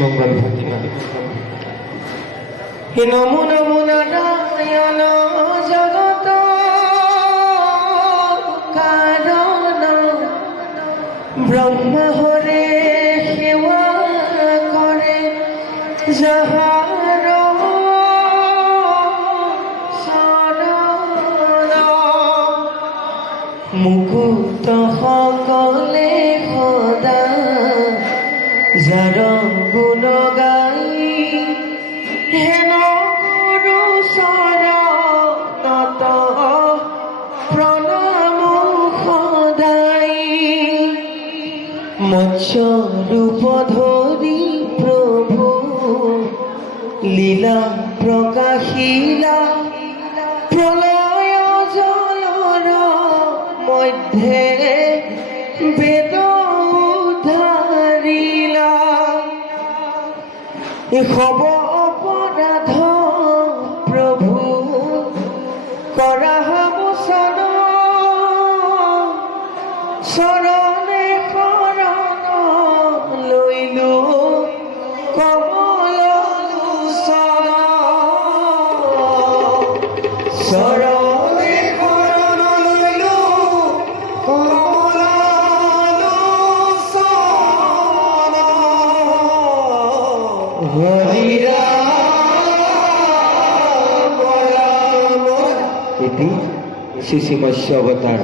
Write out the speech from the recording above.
মঙ্গল ফাতিমা। হে নমো নমো নারায়ণ জগত কারণ ব্রহ্ম হরে সেবা করে যাহার শরণ মুকুত সকলে সদা যার গুণ গাই হেন গুরু শৰণত প্ৰণাম সদাই মৎস্য ৰূপ ধৰি প্ৰভু লীলা প্ৰকাশিলা প্ৰলয় জলৰ মধ্যে বেদ উদ্ধাৰিলা হব অপৰাধ প্ৰভু কৰা মোচন চৰণে শৰণ লৈলো কমল লোচন চৰণে শৰণ লৈলো কমল লোচন এটি শ্রী শ্রী মৎস্য অবতার।